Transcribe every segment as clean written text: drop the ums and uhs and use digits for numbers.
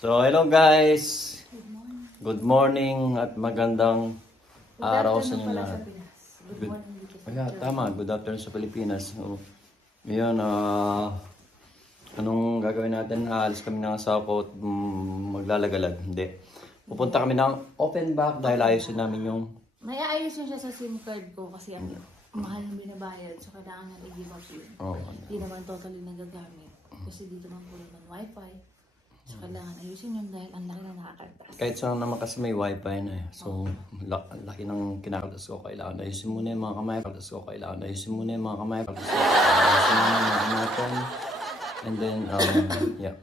So, hello guys! Good morning at magandang araw sa inyo lahat. Tama, good afternoon sa Pilipinas. So, ngayon, anong gagawin natin? Aalis kami ng asawa ko at maglalagalag. Hindi. Pupunta kami ng open back dahil ayusin namin yung... May ayusin siya sa SIM card ko kasi mahal na binabayad. So, kailangan nga i-give up yun. Hindi naman totally nagagamit. Kasi dito man po naman wifi. So, kailangan ayusin yun dahil ang laki na nakakartas. Kahit saan naman kasi may wifi na eh. So, laki ng kinakaltas ko. Kailangan ayusin muna yung mga kamay. Ayusin muna yung mga kamay. Ayusin muna yung mga natin. And then, yeah.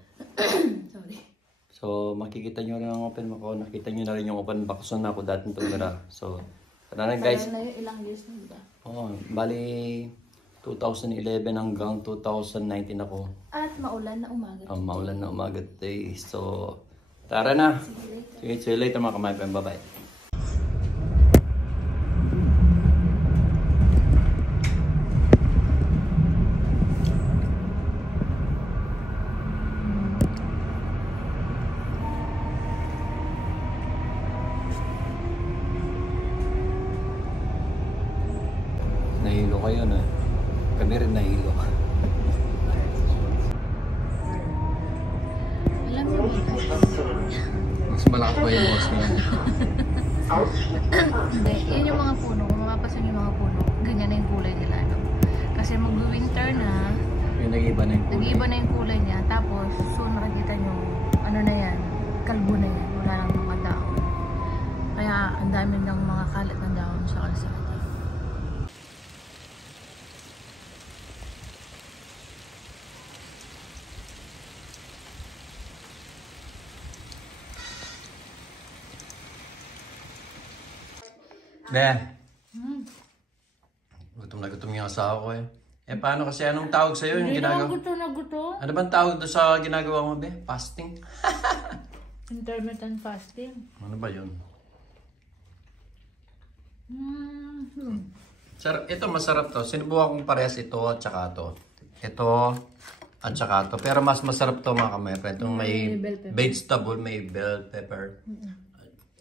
Sorry. So, makikita nyo rin ang open back ko. Nakita nyo na rin yung open back ko na ako dating tumira. So, tara na guys. Kaya na yung ilang years na ba? Oo, bali 2011 hanggang 2019 ako. At maulan na umaga. Maulan na umaga today. So, tara na. See you later mga kamay. Bye-bye. Nahilo kayo na. Kami rin nahilo. Alam mo ba? Mas malaki pa yung boss niya. Hindi, yun yung mga puno. Kung mapapasan yung mga puno, ganyan na yung kulay nila. No? Kasi mag-winter na, Yung nag-iba na yung kulay. nag-iba na yung kulay niya. Tapos, soon makikita nyo, ano na yan, kalbo na yan. Wala lang mga dahon. Kaya, ang dami ng mga kalat ng dahon sa kalsada. Be. Gutom na gutom yung asawa ko eh. Eh paano kasi anong tawag sa'yo yung ginagawa? Guto. Ano bang tawag doon sa ginagawa mo be? Fasting? Intermittent fasting. Ano ba yun? Ito masarap to. Sinubukan kong parehas ito at saka to. Ito at saka to. Pero mas masarap to mga kamay. Itong may vegetable, may bell pepper.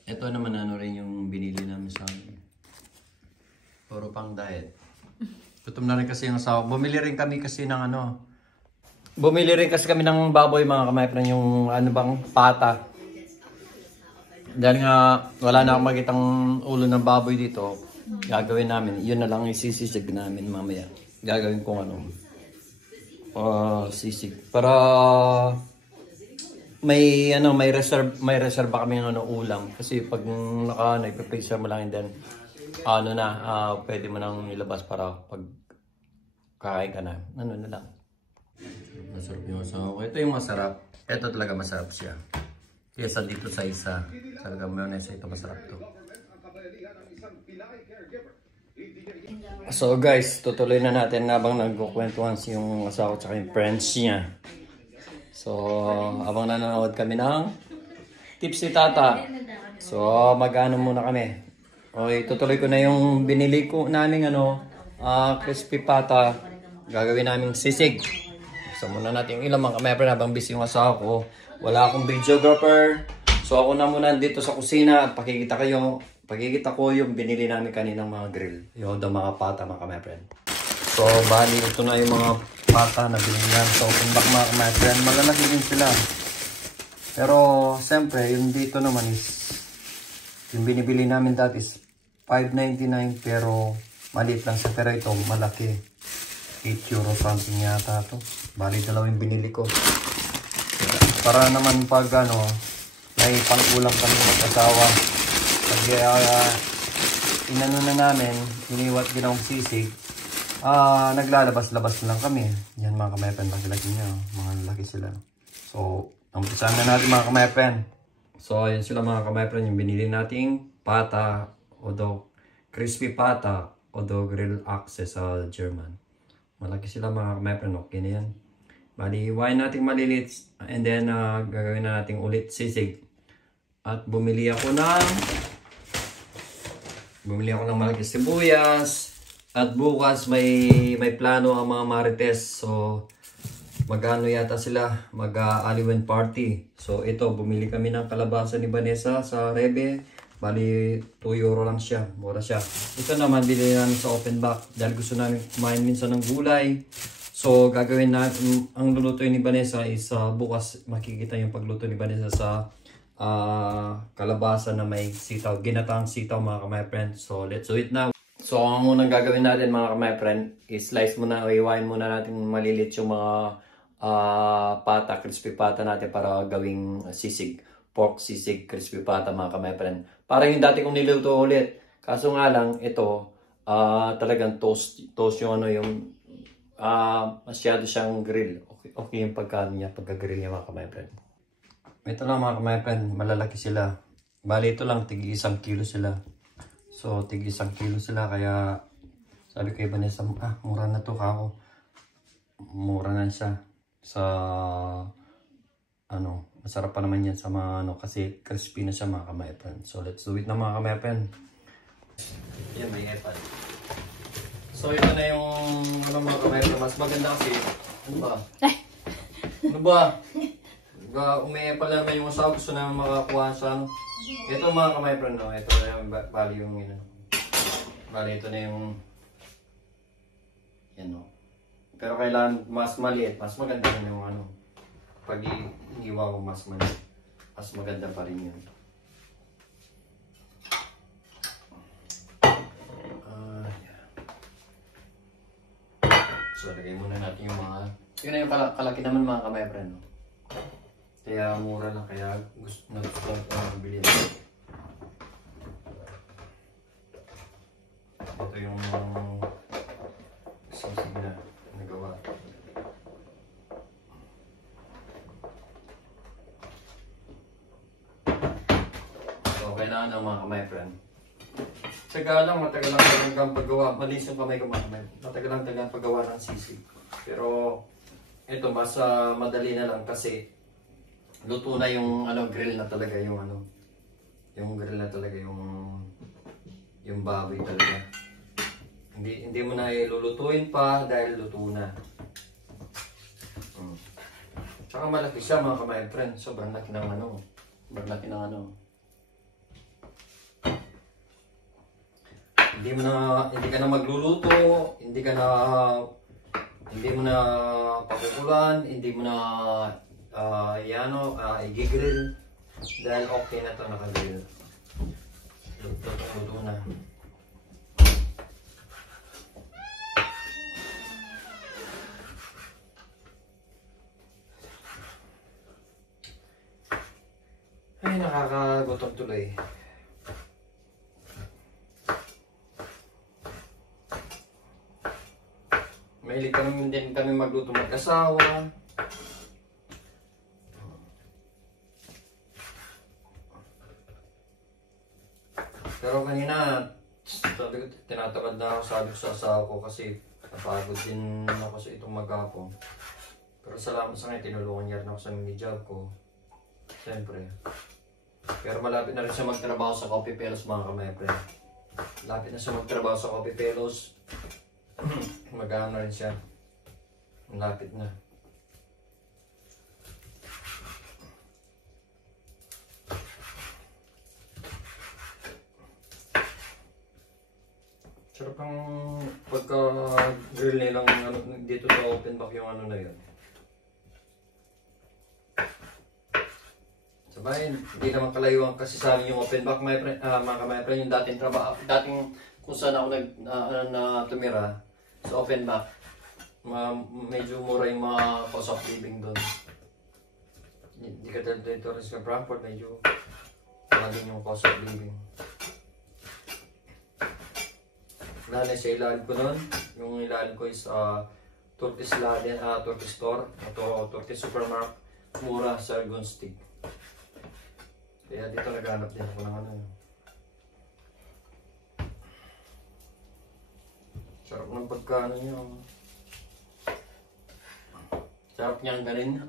Ito naman ano rin yung binili namin sa amin. Puro pang diet. Gutom na rin kasi yung asawa. Bumili rin kami kasi ng ano. Bumili rin kasi kami ng baboy mga kamay. Yung ano bang pata. Dahil nga wala na akong makitang ulo ng baboy dito. Gagawin namin. Yun na lang isisisig namin mamaya. Gagawin kong ano. Sisig. Para may reserve kami ng ulam kasi pag ipe-pressure mo lang and then pwede mo nang ilabas para pag kakain ka na. Ano na lang. Masarap yung asawa ko. Ito yung masarap. Ito talaga masarap siya. Kesa dito sa isa. Talaga mayonnaise ito masarap to. So guys, tutuloy na natin habang nagkukwentuhan yung asawa ko at yung friends niya. So, abang nanonood kami ng Tipsy Tata. So, mag-ano muna kami. Okay, tutuloy ko na yung binili ko namin crispy pata. Gagawin namin sisig. So, muna natin yung ilang mga kamay habang busy yung asawa ko. Wala akong videographer. So, ako na muna dito sa kusina at pakikita ko yung binili namin kaninang mga grill. Yung mga pata mga kamay friend. So, bali ito na yung mga pata na binigyan. So, open back mga kamay friend. Malalaki din sila. Pero, siyempre, yung dito naman is, yung binibili namin dati is $5.99 pero maliit lang siya. Pero ito, malaki. €8 something yata ito. Bali, dalawang binili ko. Para naman pag may pang-ulam kami mag-asawa. Pag inano na namin, iniwat ginawang sisig, naglalabas-labas lang kami. Yan mga kamayapen, laki-laki niya. Mga laki sila. So, umpisahan na natin mga kamayapen. So, ayan sila mga kamayapen. Yung binili nating pata o crispy pata o grill access sa German. Malaki sila mga kamayapen. Okay na yan. Bali, iwain natin malilit. And then, gagawin na natin ulit sisig. At bumili ako ng malaki sibuyas. At bukas may plano ang mga marites. So, mag-ano yata sila, mag-Halloween party. So ito, bumili kami ng kalabasa ni Vanessa sa Rebe. Bali, 2 euro lang siya. Mura siya. Ito naman, bili namin sa open back. Dahil gusto namin kumain minsan ng gulay. So, gagawin natin, ang lulutuin ni Vanessa is bukas makikita yung pagluto ni Vanessa sa kalabasa na may sitaw. Ginataang sitaw mga my friend. So, let's do it now. So, ang unang gagawin natin mga my friend is slice muna o iwain muna natin malilit yung mga pata, crispy pata natin para gawing sisig. Pork sisig, crispy pata mga my friend. Para yung dati kong niluto ulit. Kaso nga lang, ito, talagang toast yung ano yung masyado siyang grill. Okay yung pagka-grill niya mga my friend. Ito lang mga my friend, malalaki sila. Bali ito lang, tig 1 kilo sila. So, tig 1 kilo sila, kaya sabi kay Vanessa, mura na to kako. Mura na siya. Sa, masarap pa naman yan sa mga, kasi crispy na siya mga my friend. So, let's do it na mga my friend. Yan, may epal. So, ito na yung, mga my friend, mas maganda kasi, ano ba? Ano ba? Umi-epal na naman yung asawa, gusto na makakuha sa Ito mga my friend, no? Ito na yung bali yung bali ito na yung yan, no? Pero kailangan mas maliit, mas maganda rin yung pag iniwa ko mas maliit, mas maganda pa rin yun. So lagay muna natin yung mga yun na yung kalaki naman mga my friend, no? Kaya mura lang, kaya gusto ko mabili. Ito yung sisig na nagawa. So, kailangan ng mga kamay friend. Tsaga lang, matagal lang talagang paggawa. Malis yung kamay ko mga kamay. Matagal lang talagang paggawa ng sisig. Pero, ito mas madali na lang kasi luto na yung grill na talaga yung yung grill na talaga yung baboy talaga. Hindi mo na ilulutuin pa dahil luto na. Tsaka malaki siya mga my friend. Sobrang laki ng sobrang laki ng Hindi ka na magluluto, hindi mo na pakukulan, hindi mo na i-grill dahil okay na to, naka-grill. Luto na. Ay, nakakagutom tuloy. Mahilig din kami magluto mag-asawa. Pero kanina, sabi ko, tinatamad na ako, sabi ko sa asawa ko kasi napagod din ako sa itong mag-ako. Pero salamat sa kanya, tinulungan niya rin ako sa mini-job ko. Siyempre. Pero malapit na rin siya magtrabaho sa Coffee Pelos mga kamepre. Malapit na siya magtrabaho sa Coffee Pelos. Mag-ano rin siya. Malapit na. Sarap ang pagka-grill nilang dito sa open back yung na yun. Sabay, hindi naman kalayuan kasi sa amin yung open back mga friend, yung dating trabaho, dating kung saan ako na tumira sa open back. Medyo mura yung mga cost of living doon. Hindi ka dito rin sa Frankfurt, medyo din yung cost of living. Lalo sa ilalim ko nun, yung ilalim ko is Turkish store, ito Turkish supermarket, mura sa Gunstig. Kaya dito naghanap din ako ng sarap ng pagkaano nyo. Sarap niyang ganin.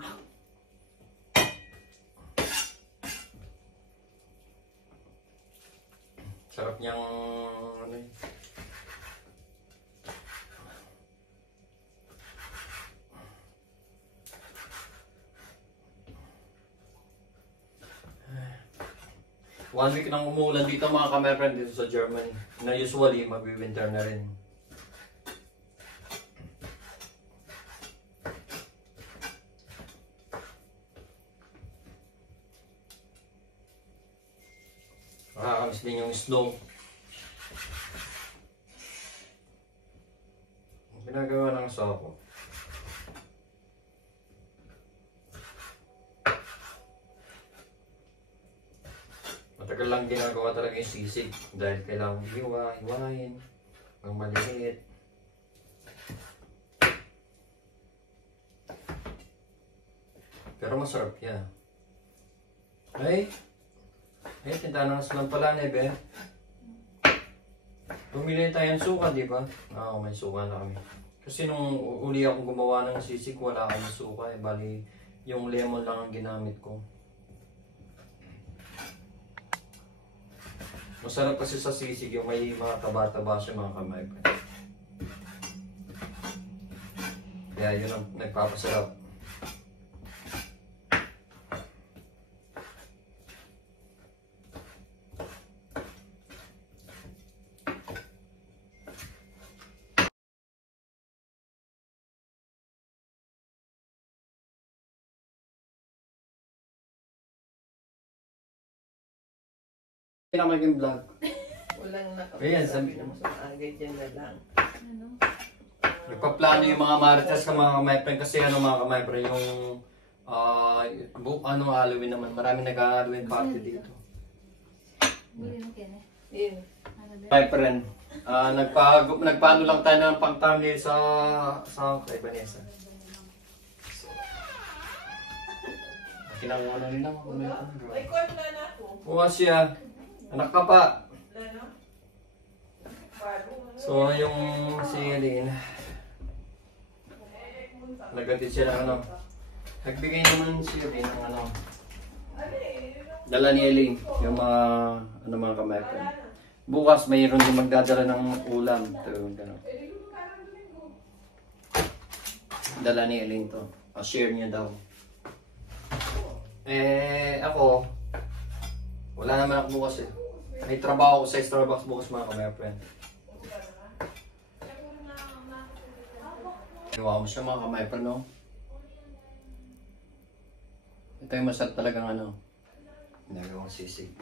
Sarap niyang 1 week nang umuulan dito mga ka-my friend dito sa Germany. Na usually magwi-winter na rin. Nakakamiss din yung snow. Ginagawa ng asawa ko. Matagal lang ginagawa talaga yung sisig dahil kailangan hiwain, pang maliit. Pero masarap yan. Ay, tindahan ng aslan pala, Nebe. Bumili tayo ng suka, di ba? Oo, may suka na kami. Kasi nung uli akong gumawa ng sisig, wala akong suka eh. Bali, yung lemon lang ang ginamit ko. Masarap kasi sa sisig yung may mga taba-taba siya mga kamay. Kaya yun ang nagpapasarap. Hindi na maging vlog. Walang Ayan, sabi nakapagsabi mo sa agad dyan na lang. Ano? Nagpaplano yung mga marites ka mga kamay-friend kasi ano mga kamay-friend yung Halloween naman. Maraming nag-Halloween party dito. Bili mo kene. Yun. Ano din? Kamay-friend, nagpaano lang tayo ng pang-thumbnail sa kay Vanessa. So, kinangunan nila mga kamay-friend. Record na na ako. Buwa siya. Anak ka pa. Lano? So, yung si Eileen, nagatid siya ng ano. Nagbigay naman si Eileen ng ano. Dala ni Eileen, yung mga kamay-friend. Bukas mayroon din magdadala ng ulam. Ito, gano'n. Dala ni Eileen to. Share niya daw. Ako, wala naman ako bukas eh. May trabaho ko sa Starbucks bukas mga kamay-friend. Iwa mo siya mga kamay-friend, no? Ito yung masarap talagang ano. Ginagawang sisig.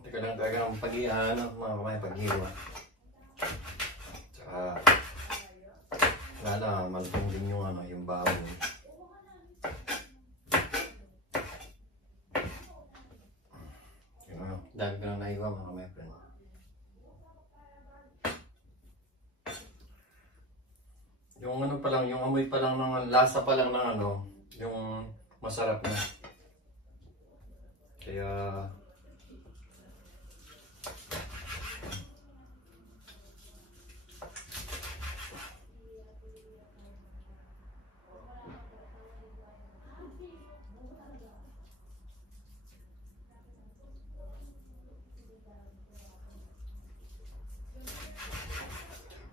Teka lang talaga ng mga kamay pag-iwa. Tsaka, malutong din yung yung bawang. Yung dahil ka lang naiwa mga kamay friend. Yung pa lang, yung amoy pa lang ng lasa pa lang ng yung masarap na. Kaya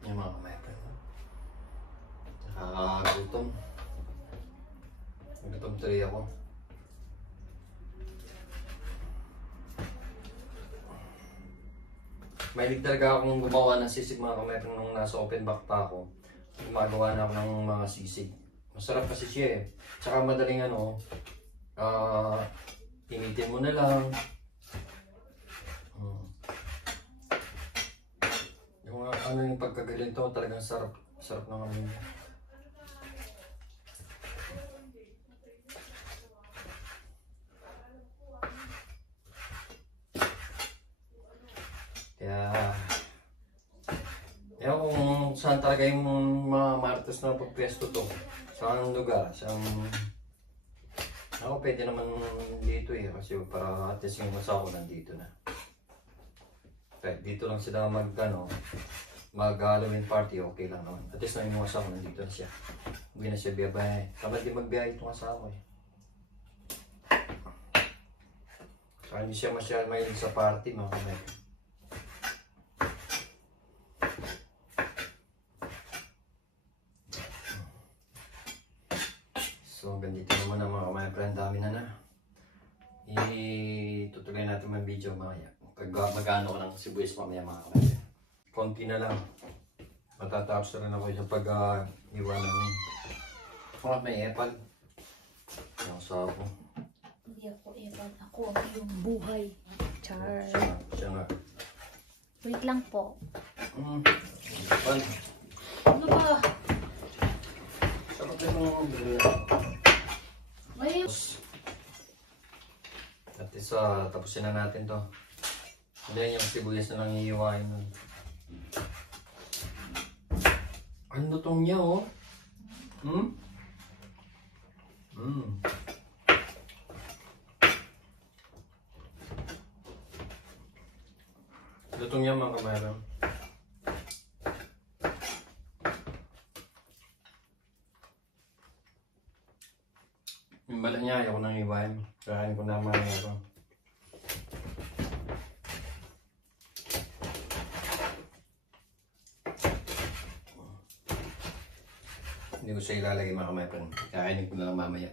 yung mga kamay. Nakakagutom. Nagutom tuloy ako. Mahilig talaga akong gumawa ng sisig mga kamay nung nasa open back pa ako. Gumagawa na ako ng mga sisig. Masarap kasi siya eh. Tsaka madaling initin mo na lang. Yung ano yung pagkagalito, talagang sarap. Sarap ng amoy niya. Kaya, ewan kung saan talaga yung mga martes na pagpesto to. Saan lugar, saan... Ako pwede naman dito eh, kasi para at least yung asawa ko nandito na. Kahit dito lang sila mag-Halloween party, okay lang naman. At least na yung asawa ko nandito na siya. Hindi na siya biyabahe. Tamad din magbiyahe itong asawa ko eh. Kaya hindi siya masyadong mahilig sa party mga kamay. So, ganito naman ang mga kamay friend, dami na. Itutuloy natin mga video mamaya. Pag mag-ano ko ng sibuyas mamaya mga kamay. Konti na lang. Matatapos na rin ako sa pag-iwan ng may epal. Yung asawa ko. Hindi ako epal. Ako ang iyong buhay. Char. Siya nga. Wait lang po. Epal. Ano ba? Sapat na yung May... At least tapusin na natin to. Hindi yung sibuyas na lang iiwain nun. Ang lutong niya oh. Lutong niya mga kabayan. Yung bala niya ayaw ko nang iwain. Kakain ko naman ito. Hindi ko siya ilalagay mga kamepen. Kakainin ko na lang mamaya.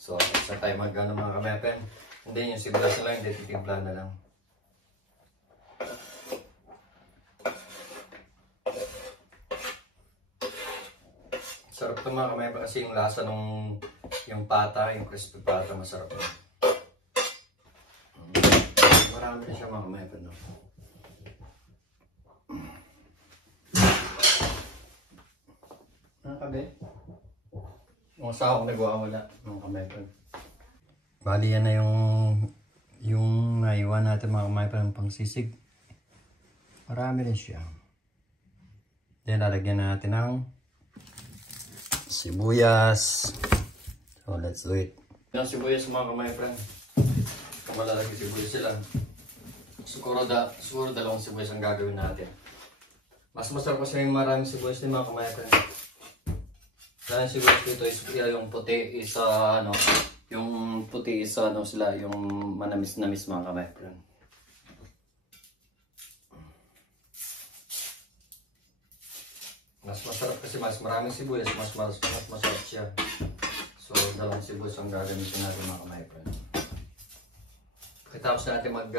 So, sa tayo mag-ano mga kamepen. Hindi yung sibuyas na lang, hindi titimplan na lang. Sarap ito mga kamepen kasi yung lasa nung yung pata, yung crispy pata, masarap na. Marami na siya mga kamepen. No? Nakabe? Yung asawa ko nagwawala ng kamepen. Bali yan na yung naiwan natin mga kamepen pang sisig. Marami rin siya. Then lalagyan natin ng sibuyas. So let's do it. Yung sibuyas mga kamepen. Kung malalagay sibuyas sila. Siguro dalawang sibuyas ang gagawin natin. Mas masarap kasi yung maraming sibuyas din mga kamepen. Dahil siguro dito is yung puti is yung puti is sila yung manamis-namis mga kamepen. Mas masarap kasi mas maraming sibuyas, mas masarap siya. So dalawang sibuyas ang gagamitin natin mga kamepen. Pagkatapos natin mag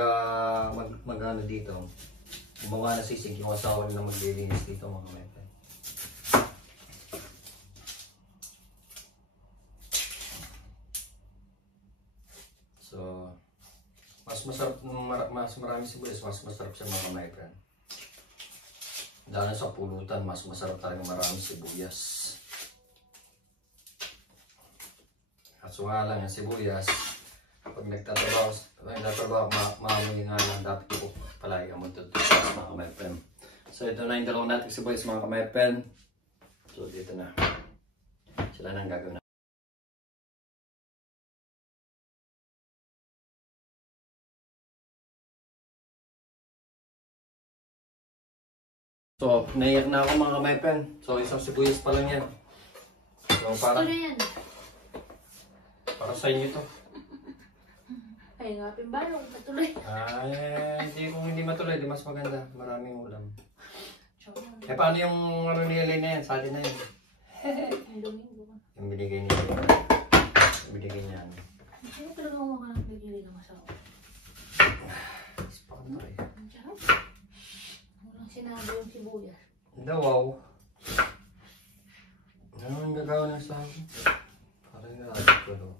dito, gumawa na sisig yung asawa nila maglilinis dito mga kamepen. So, mas masarap, mas maraming sibuyas, mas masarap siya mga kamepen. Dahil sa pulutan, mas masarap talaga maraming sibuyas. At so nga lang yung sibuyas, kapag nagtatrabaho, maamoy nga lang, dapat ko palagi ang magtutuwa mga kamepen. So ito na yung dalawang natin sibuyas mga kamepen. So dito na. Sila na ang gagawin. So, naiyak na ako mga kamepen. So, isang sibuyas pa lang yan. So, para sa inyo to. Ay, nga pimbayo. Patuloy. Ay, hindi matuloy. Di mas maganda. Maraming ulam. Eh, paano yung nililay na yan? Sa atin na yun. Yung binigay niya. Yung binigay niya. Ano talaga mo ka ng bigili ng asawa? Ispakan mo rin. Ang sarap. Walang sinabi yung sibuyas. Wow. Ano ang gagawin ng sa akin? Parang nalagay ko daw.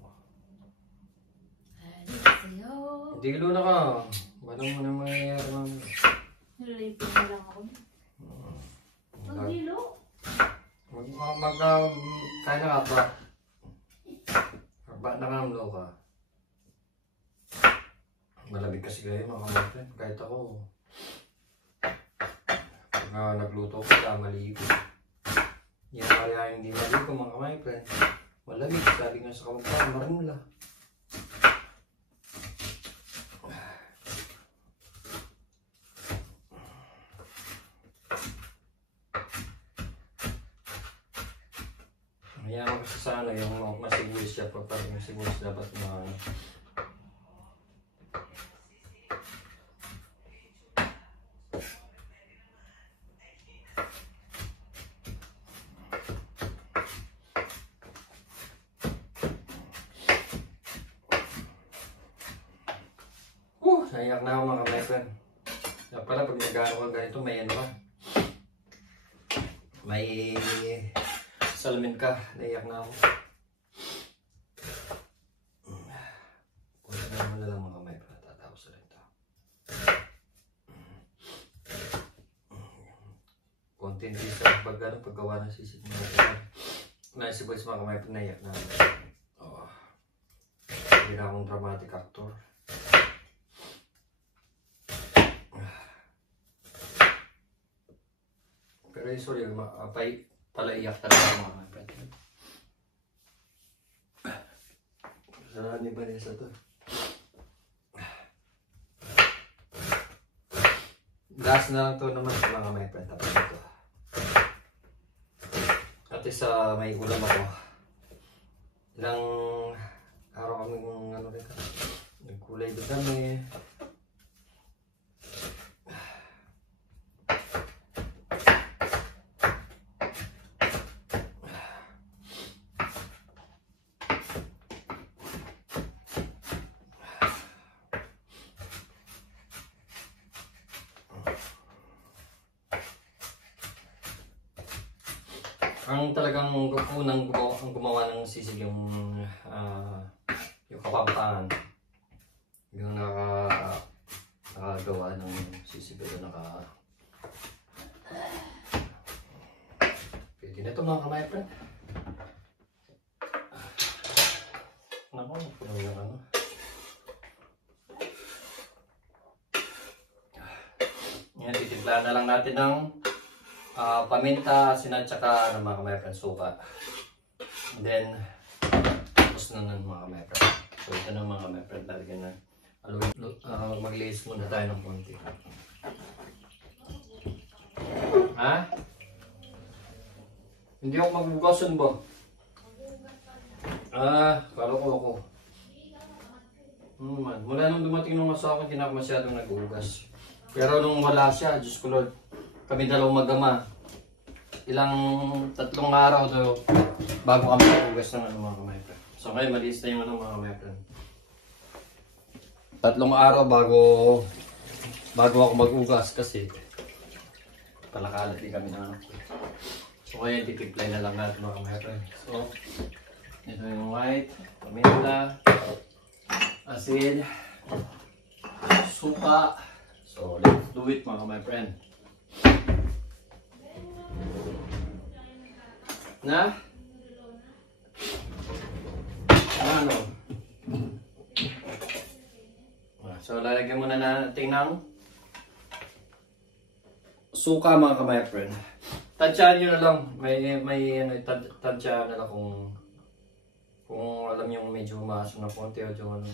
Hello. Dilo na ka. Walang mo na mangyayari naman. Nililipin na lang ako. Maghilo. Kaya na ka ba? Ba na kamlo ka? Malamig kasi kayo mga kapatid. Kahit ako, pag nagluto ko, maligo. Yan kaya hindi maligo mga kapatid. Malamig, sabi nga sa kamagpapang marumula. Kaya kasi sana yung masigulis siya pa parang masigulis dapat na naiyak na ako mga kapatid. Kaya pala pag nag-ano ka ganito may ano ka. May salamin ka, naiyak na ako. Wala naman na lang mga may tatawa sa rin ito. Content dito paggawa ng sisig mga kapatid. Naisip ko sa mga kamay naiyak na ako. Oh. Hindi na akong dramatic actor. Pero sorry, palaiyak talaga mga kapatid. Saan ni Vanessa to? Last na lang to naman sa mga may friend. Tapos ito. At isa may ulam ako. Ilang araw kami ano rin ka. Nagkulay doon kami. Ang talagang unang gumawa ng sisig yung kapampangan. Yung nakagawa ng sisig ito pwede na ito mga kamay friend. Naku, puno yung ano. Yan, titimpla na lang natin ng paminta, asin at saka ng mga kamay-friend, suka. And then, tapos na ng mga kamay-friend. So ito na mga kamay-friend, talagyan na. Mag-lace muna tayo ng konti. Ha? Hindi ako magbugasan ba? Kala ko ako. Mula nung dumating nung asawa ko, hindi na ako masyadong nag-ugas. Pero nung wala siya, Diyos ko Lord, kami dalawang magama. Ilang 3 araw to bago kami mag-ugas ng mga kamay-friend. So ngayon malinis na yung mga kamay-friend. 3 araw bago ako mag-ugas kasi palakalat din kami ng So ngayon titiplay na lang natin mga kamay-friend. So ito yung white, paminta, asin, suka. So let's do it mga kamay-friend. Na? Ano? So lalagyan muna natin ng suka mga kamay-friend. Tansyahan nyo na lang. Tansyahan na lang kung alam nyo medyo maasim na konti o yung ano.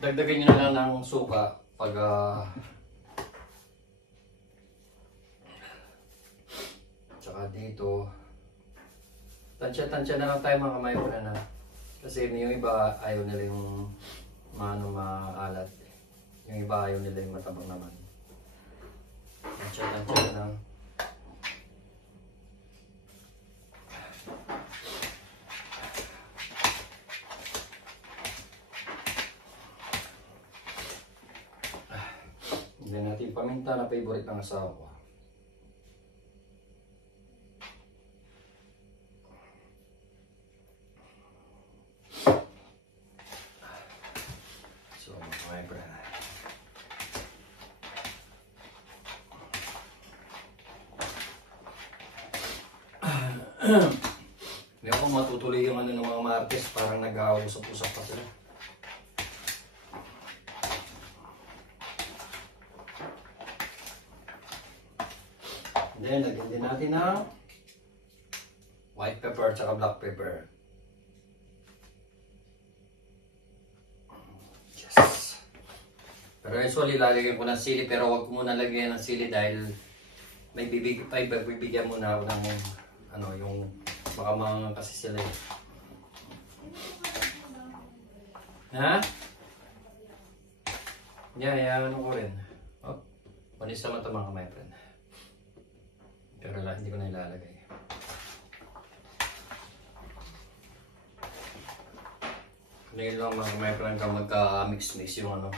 Dagdagan nyo na lang ng suka pag tsaka dito. Tansya na lang tayo mga kamay-friend na. Kasi yung iba ayaw nila yung maalat. Yung iba ayaw nila yung matabang naman. Tansya na lang. Hindi natin paminta na favorite ng asawa ko. So, my brother. Hindi ako matutuloy yung ano ng mga Martes, parang nag-ausap-usap pa sila. Then, lagyan din natin ng white pepper at black pepper. Yes! Pero usually, lalagyan ko ng sili, pero huwag ko muna lagyan ng sili dahil may bibigyan muna ako ng ano, yung baka mga kasi sila eh. Ha? Yeah, ano ko rin. Oh, panis naman ito mga my friend. Pero hindi ko na ilalagay. Ngayon lang mga my friend ka magka-mix-mix yung ano.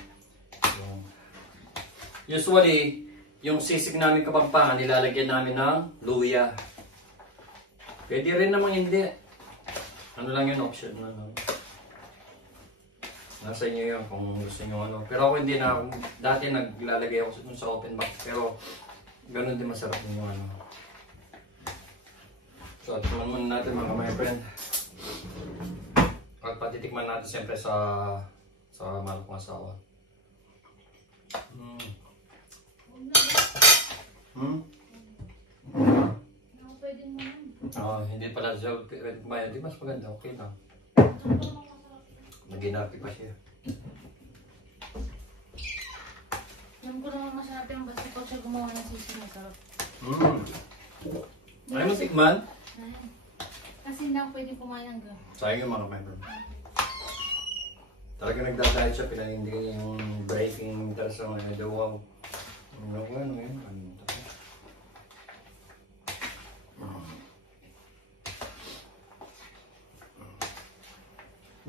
Usually, yung sisig namin kapampangan, nilalagyan namin ng luya. Pwede rin namang hindi. Ano lang yung option. Ano. Nasa inyo yun kung gusto nyo ano. Pero ako hindi na. Dati naglalagay ako sa open box. Pero ganun din masarap yung ano. So, tikman muna natin mga my friend. At patitikman natin siyempre sa mahal kong asawa. Hindi pala siya pwede kumain. Di mas maganda. Okay lang. Nag-inapi pa siya. Alam ko naman masarap yung basta pag siya gumawa ng sisig na sarap. Ay mo tikman? Kasi hindi ako pwede kumain ng ga. Sayang yung mga member. Talaga nagdadahil siya, pinahindigan niya yung breaking meter sa mga dawaw. Ano yun?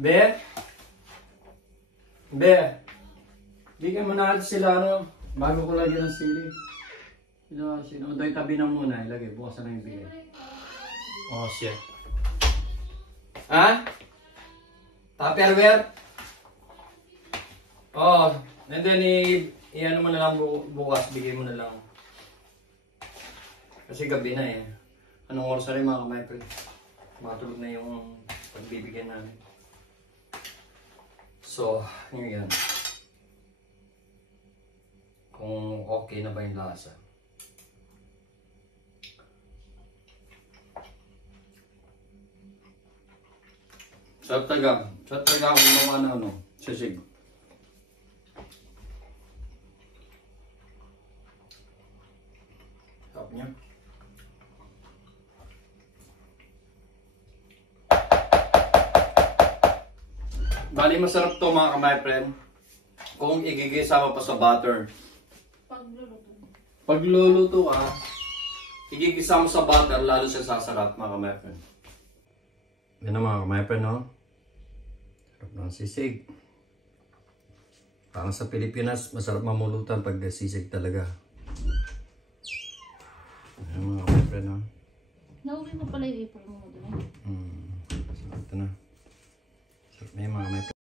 Be? Bigyan mo na sila ano, bago ko lagyan ng sili. Sino? Doy tabi na muna, ilagay. Bukas na yung bigay. Oh, shit. Ha? Tupperware? Oh, and then i-ano mo na lang bukas, bigay mo na lang. Kasi gabi na eh. Anong oras na rin mga my friend? Matulog na yung pagbibigyan namin. So, yun yan. Kung okay na ba yung lasa. Sarap talaga ako gumawa na ano, sisig. Sarap niya. Bali masarap to mga my friend. Kung igigisa mo pa sa butter. Pagluluto ka, igigisa mo sa butter, lalo siya sasarap mga my friend. Yan mga my friend, no? Sarap ng sisig. Parang sa Pilipinas, masarap mamulutan pag sisig talaga. Yan mga my friend, no? Nauwi mo pala yung ipon mo doon. Sarap ito na. Sarap na yung mga my friend.